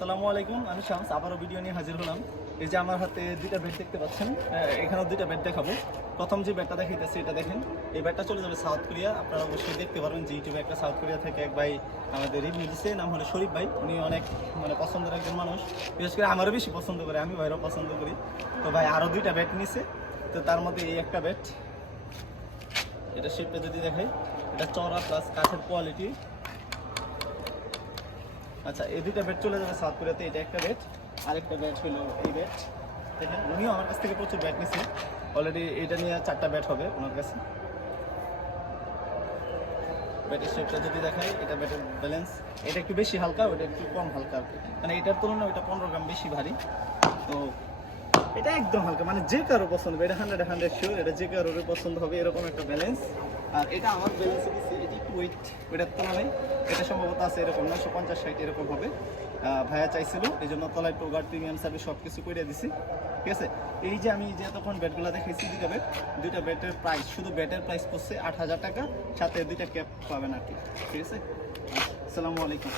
আসসালামু আলাইকুম আমি শামস আবারও ভিডিও নিয়ে হাজির হলাম। এই যে আমার হাতে দুইটা বেড দেখতে পাচ্ছেন হ্যাঁ, এখানেও দুইটা ব্যাট দেখাবো। প্রথম যে ব্যাটটা দেখাইতেছি এটা দেখেন এই ব্যাটটা চলে যাবে সাউথ কোরিয়া আপনারা অবশ্যই দেখতে পারবেন যে ইউটিউবে একটা সাউথ কোরিয়া থেকে এক ভাই আমাদের রিভিউ দিচ্ছে নাম হলো শরীফ ভাই। উনি অনেক মানে পছন্দের একজন মানুষ। বিশেষ করে আমারও বেশি পছন্দ করে আমি ভাইরও পছন্দ করি। তো ভাই আরও দুইটা ব্যাট নিছে। তো তার মধ্যে এই একটা ব্যাট এটা শেপটা যদি দেখাই এটা চড়া প্লাস কাঠের কোয়ালিটি আচ্ছা এই দুইটা বেড চলে যাবে কোরিয়াতে এটা একটা বেড আরেকটা বেড হলো এই বেড দেখেন, উনিও আমার কাছ থেকে প্রচুর ব্যাট নিছে। অলরেডি এটা নিয়ে চারটা ব্যাট হবে ওনার কাছে। ব্যাটের শেপটা যদি দেখাই, এটা ব্যাটের ব্যালেন্স এটা একটু বেশি হালকা, ওটা একটু কম হালকা। মানে এটার তুলনায় ওটা পনেরো গ্রাম বেশি ভারী। তো এটা একদম হালকা মানে যে কারও পছন্দ হবে, এটা হান্ড্রেড হান্ড্রেড শিওর এটা যে কারোর পছন্দ হবে, এরকম একটা ব্যালেন্স আর এটা আমার ব্যালেন্স দিচ্ছে ওয়েট ওইটার তুলনায় এটা সম্ভবত আছে এরকম নশো পঞ্চাশ ষাট এরকম হবে। ভাইয়া চাইছিল এই জন্য তলায় টোগার প্রিমিয়াম সার্ভিস সব কিছু করে দিছি। ঠিক আছে? এই যে আমি যে তখন ব্যাটগুলো দেখেছি দুইটা ব্যাট দুইটা ব্যাটের প্রাইস শুধু ব্যাটের প্রাইস পড়ছে আট হাজার টাকা, সাথে দুইটা ক্যাপ পাবেন আর কি। ঠিক আছে? আসসালামু আলাইকুম।